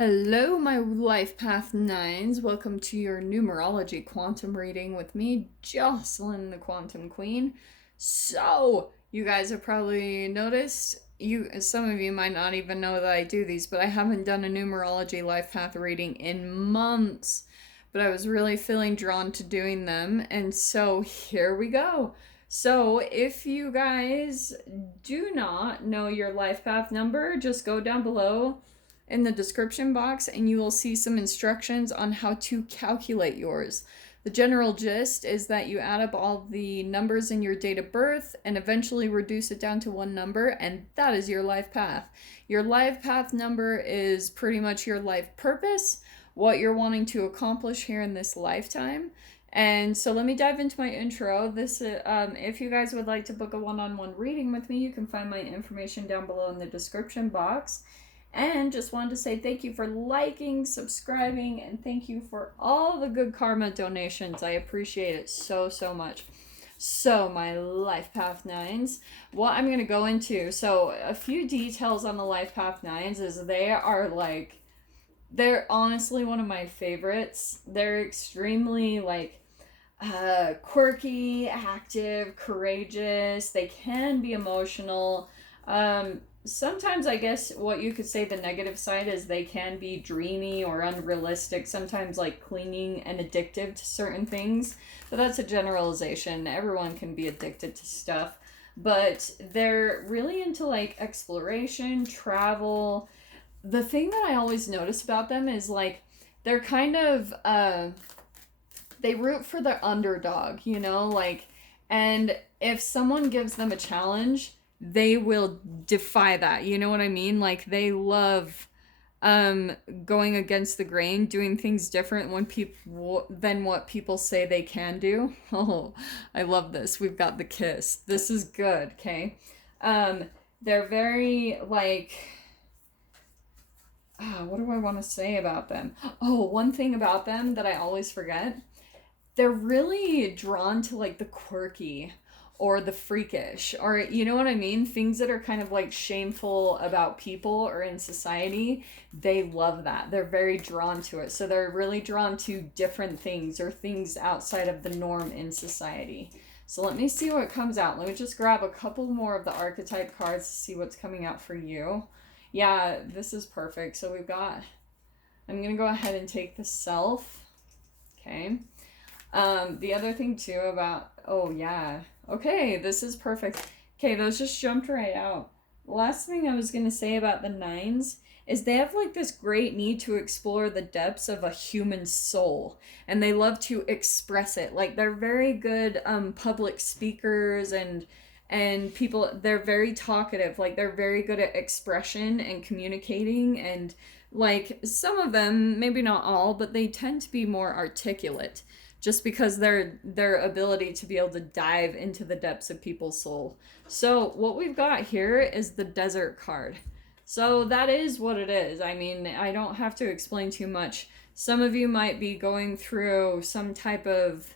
Hello, my Life Path Nines. Welcome to your numerology quantum reading with me, Jocelyn, the Quantum Queen. So, you guys have probably noticed, some of you might not even know that I do these, but I haven't done a numerology life path reading in months. But I was really feeling drawn to doing them, and so here we go. So, if you guys do not know your life path number, just go down below in the description box and you will see some instructions on how to calculate yours. The general gist is that you add up all the numbers in your date of birth and eventually reduce it down to one number, and that is your life path. Your life path number is pretty much your life purpose, what you're wanting to accomplish here in this lifetime. And so let me dive into my intro. If you guys would like to book a one-on-one reading with me, you can find my information down below in the description box. And just wanted to say thank you for liking, subscribing, and thank you for all the good karma donations. I appreciate it so much. So, my Life Path Nines, what I'm going to go into, so a few details on the Life Path Nines is they're honestly one of my favorites. They're extremely, quirky, active, courageous. They can be emotional. Sometimes I guess what you could say the negative side is they can be dreamy or unrealistic, sometimes like clinging and addictive to certain things, but that's a generalization. Everyone can be addicted to stuff, but they're really into like exploration, travel. The thing that I always notice about them is like they're kind of they root for the underdog, and if someone gives them a challenge, they will defy that. You know what I mean? Like they love going against the grain, doing things different than what people say they can do. Oh, I love this. We've got the kiss. This is good, okay? They're very what do I want to say about them? Oh, one thing about them that I always forget. They're really drawn to like the quirky or the freakish, or you know what I mean? Things that are kind of like shameful about people or in society, they love that. They're very drawn to it. So they're really drawn to different things or things outside of the norm in society. So let me see what comes out. Let me just grab a couple more of the archetype cards to see what's coming out for you. Yeah, this is perfect. So I'm going to go ahead and take the self. Okay. The other thing too about, oh yeah. Okay, this is perfect. Okay, those just jumped right out. Last thing I was going to say about the nines is they have like this great need to explore the depths of a human soul, and they love to express it. Like they're very good public speakers and people, they're very talkative. Like they're very good at expression and communicating, and like some of them, maybe not all, but they tend to be more articulate, just because their ability to be able to dive into the depths of people's soul. So what we've got here is the Desert card. So that is what it is. I mean, I don't have to explain too much. Some of you might be going through some type of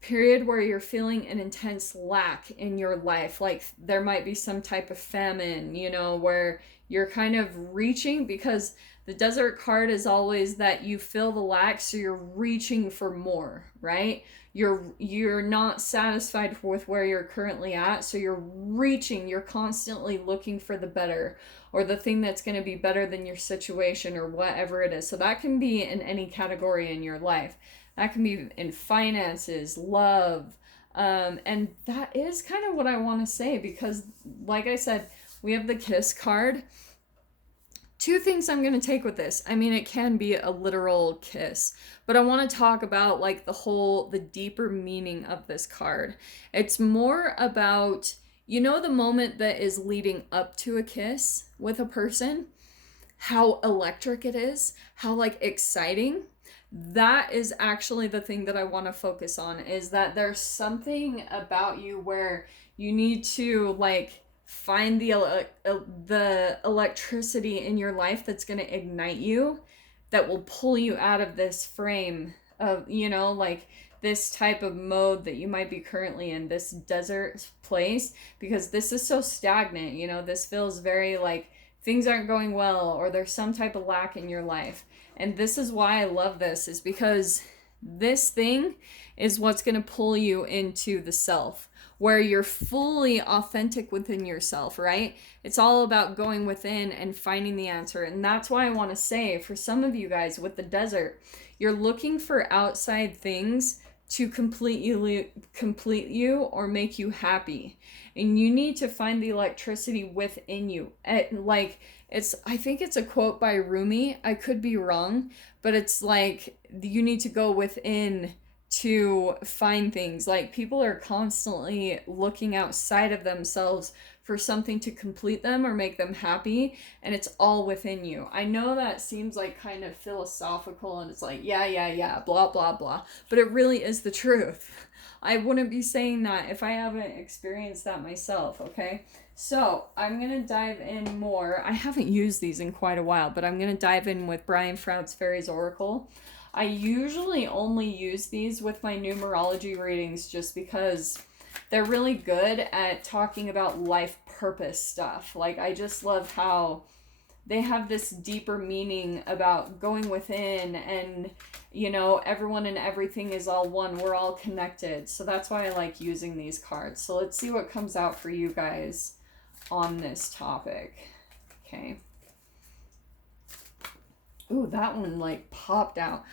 period where you're feeling an intense lack in your life. Like there might be some type of famine, where you're kind of reaching, because the Desert card is always that you feel the lack, so you're reaching for more, right? You're not satisfied with where you're currently at, so you're reaching, you're constantly looking for the better, or the thing that's going to be better than your situation, or whatever it is. So that can be in any category in your life. That can be in finances, love, and that is kind of what I want to say, because like I said, we have the Kiss card. Two things I'm going to take with this. I mean, it can be a literal kiss, but I want to talk about like the deeper meaning of this card. It's more about, the moment that is leading up to a kiss with a person, how electric it is, how like exciting. That is actually the thing that I want to focus on, is that there's something about you where you need to like find the electricity in your life that's going to ignite you, that will pull you out of this frame of, like this type of mode that you might be currently in, this desert place, because this is so stagnant. This feels very like things aren't going well, or there's some type of lack in your life. And this is why I love this, is because this thing is what's going to pull you into the self, where you're fully authentic within yourself, right? It's all about going within and finding the answer. And that's why I want to say, for some of you guys with the desert, you're looking for outside things to complete you or make you happy. And you need to find the electricity within you. I think it's a quote by Rumi. I could be wrong, but it's like you need to go within to find things. Like, people are constantly looking outside of themselves for something to complete them or make them happy, and it's all within you. I know that seems like kind of philosophical, and it's like, yeah, blah, blah, blah, but it really is the truth. I wouldn't be saying that if I haven't experienced that myself, okay? So I'm going to dive in more. I haven't used these in quite a while, but I'm going to dive in with Brian Froud's Faeries Oracle. I usually only use these with my numerology readings just because they're really good at talking about life purpose stuff. Like, I just love how they have this deeper meaning about going within, and, you know, everyone and everything is all one. We're all connected. So that's why I like using these cards. So let's see what comes out for you guys on this topic. Okay. Ooh, that one like popped out.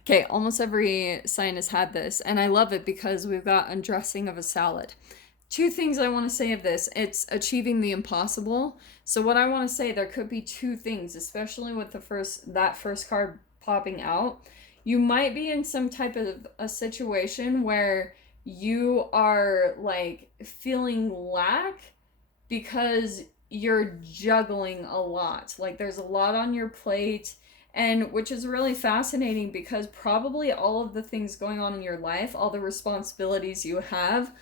Okay, almost every sign has had this, and I love it because we've got undressing of a salad. Two things I want to say of this. It's achieving the impossible. So what I want to say, there could be two things, especially with that first card popping out. You might be in some type of a situation where you are like feeling lack because you're juggling a lot. Like, there's a lot on your plate, and which is really fascinating because probably all of the things going on in your life, all the responsibilities you have,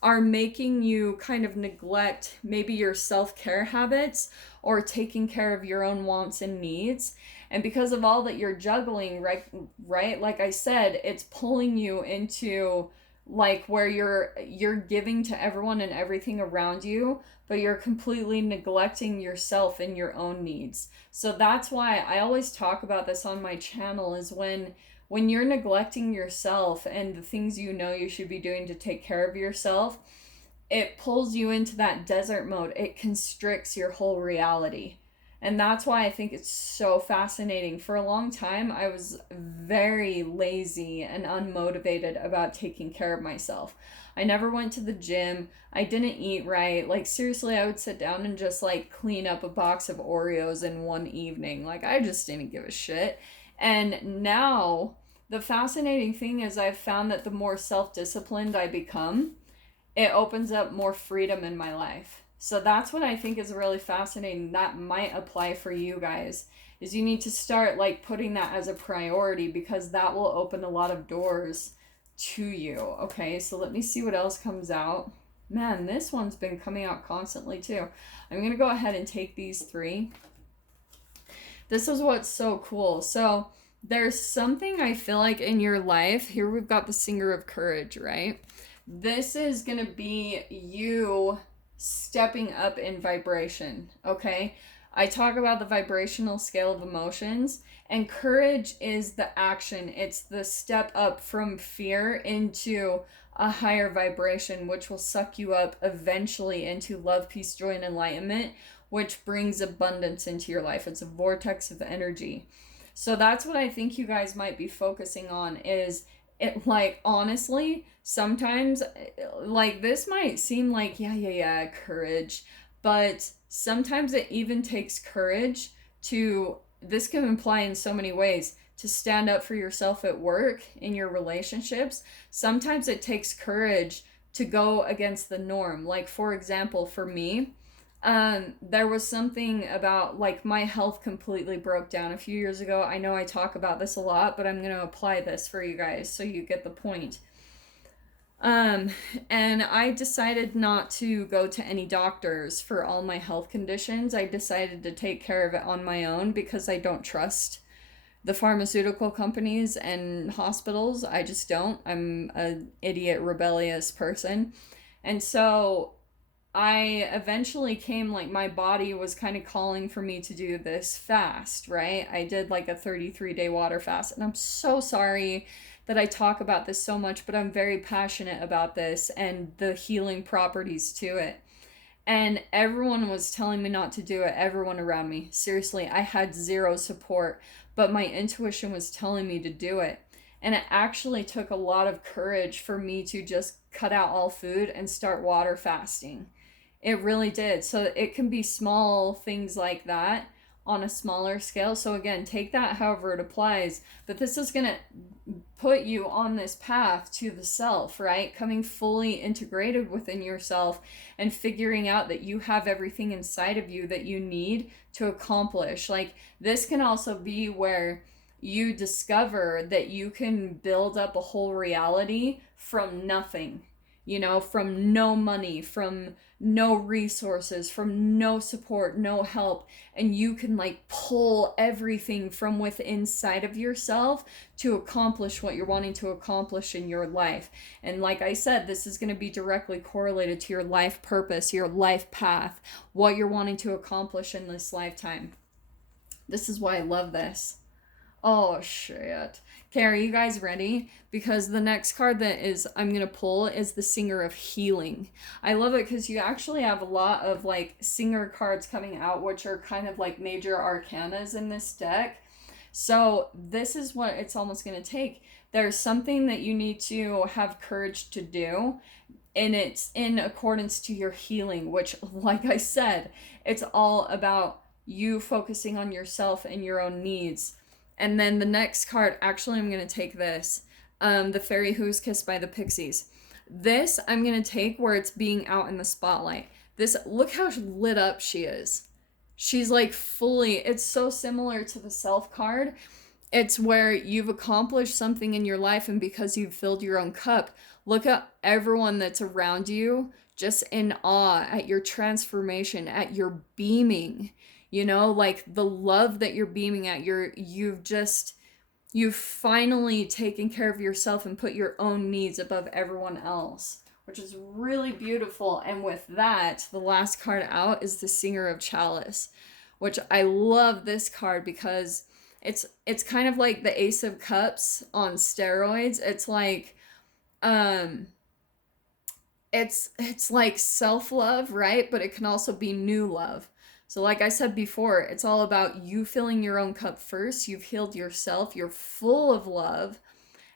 are making you kind of neglect maybe your self-care habits or taking care of your own wants and needs. And because of all that you're juggling, right? Like I said, it's pulling you into like where you're giving to everyone and everything around you, but you're completely neglecting yourself and your own needs. So that's why I always talk about this on my channel, is when you're neglecting yourself and the things you know you should be doing to take care of yourself, it pulls you into that desert mode. It constricts your whole reality. And that's why I think it's so fascinating. For a long time, I was very lazy and unmotivated about taking care of myself. I never went to the gym. I didn't eat right. Like, seriously, I would sit down and just like clean up a box of Oreos in one evening. Like, I just didn't give a shit. And now the fascinating thing is I've found that the more self-disciplined I become, it opens up more freedom in my life. So that's what I think is really fascinating. That might apply for you guys, is you need to start like putting that as a priority, because that will open a lot of doors to you. Okay, so let me see what else comes out. Man, this one's been coming out constantly too. I'm going to go ahead and take these three. This is what's so cool. So there's something I feel like in your life. Here we've got the Singer of Courage, right? This is going to be you stepping up in vibration, okay? I talk about the vibrational scale of emotions, and courage is the action. It's the step up from fear into a higher vibration, which will suck you up eventually into love, peace, joy, and enlightenment, which brings abundance into your life. It's a vortex of energy. So that's what I think you guys might be focusing on, is it, like, honestly, sometimes, like, this might seem like, yeah, courage, but sometimes it even takes courage to, this can imply in so many ways, to stand up for yourself at work, in your relationships. Sometimes it takes courage to go against the norm. Like, for example, for me, there was something about, like, my health completely broke down a few years ago. I know I talk about this a lot, but I'm going to apply this for you guys so you get the point. And I decided not to go to any doctors for all my health conditions. I decided to take care of it on my own because I don't trust the pharmaceutical companies and hospitals. I just don't. I'm an idiot, rebellious person. And so I eventually came, like, my body was kind of calling for me to do this fast, right? I did like a 33-day water fast, and I'm so sorry that I talk about this so much, but I'm very passionate about this and the healing properties to it. And everyone was telling me not to do it, everyone around me. Seriously, I had zero support, but my intuition was telling me to do it. And it actually took a lot of courage for me to just cut out all food and start water fasting. It really did. So it can be small things like that on a smaller scale. So again, take that however it applies. But this is going to put you on this path to the self, right? Coming fully integrated within yourself and figuring out that you have everything inside of you that you need to accomplish. Like, this can also be where you discover that you can build up a whole reality from nothing, you know, from no money, from no resources, from no support, no help, and you can like pull everything from within inside of yourself to accomplish what you're wanting to accomplish in your life. And like I said, this is going to be directly correlated to your life purpose, your life path, what you're wanting to accomplish in this lifetime. This is why I love this. Oh shit. Okay, are you guys ready? Because the next card that is I'm gonna pull is the Singer of Healing. I love it because you actually have a lot of like singer cards coming out, which are kind of like major arcanas in this deck. So this is what it's almost gonna take. There's something that you need to have courage to do, and it's in accordance to your healing, which, like I said, it's all about you focusing on yourself and your own needs. And then the next card, actually, I'm going to take this. The Fairy Who Was Kissed by the Pixies. This I'm going to take where it's being out in the spotlight. This, look how lit up she is. She's like fully, it's so similar to the Self card. It's where you've accomplished something in your life, and because you've filled your own cup, look at everyone that's around you just in awe at your transformation, at your beaming. You know, like the love that you're beaming at, you've finally taken care of yourself and put your own needs above everyone else, which is really beautiful. And with that, the last card out is the Singer of Chalice, which I love this card because it's kind of like the Ace of Cups on steroids. It's like it's like self-love, right? But it can also be new love. So like I said before, it's all about you filling your own cup first. You've healed yourself. You're full of love.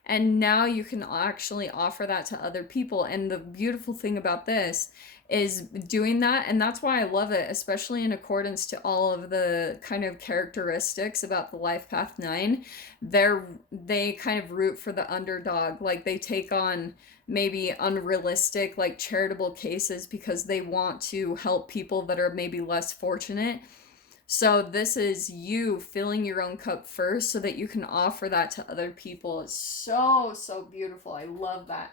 And now you can actually offer that to other people. And the beautiful thing about this is doing that. And that's why I love it, especially in accordance to all of the kind of characteristics about the Life Path 9. They kind of root for the underdog. Like they take on maybe unrealistic, like charitable cases because they want to help people that are maybe less fortunate. So this is you filling your own cup first so that you can offer that to other people. It's so, so beautiful. I love that.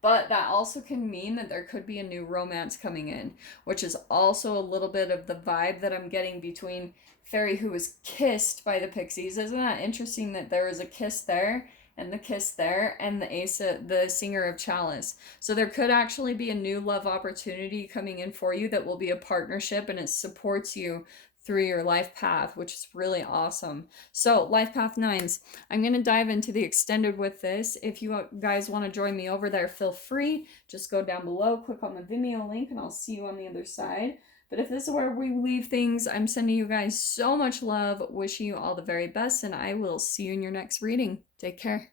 But that also can mean that there could be a new romance coming in, which is also a little bit of the vibe that I'm getting between Fairy Who Was Kissed by the Pixies. Isn't that interesting that there is a kiss there and the kiss there and the Singer of Chalice? So there could actually be a new love opportunity coming in for you that will be a partnership, and it supports you through your life path, which is really awesome. So Life Path 9s, I'm going to dive into the extended with this. If you guys want to join me over there, feel free. Just go down below, click on the Vimeo link, and I'll see you on the other side. But if this is where we leave things, I'm sending you guys so much love, wishing you all the very best, and I will see you in your next reading. Take care.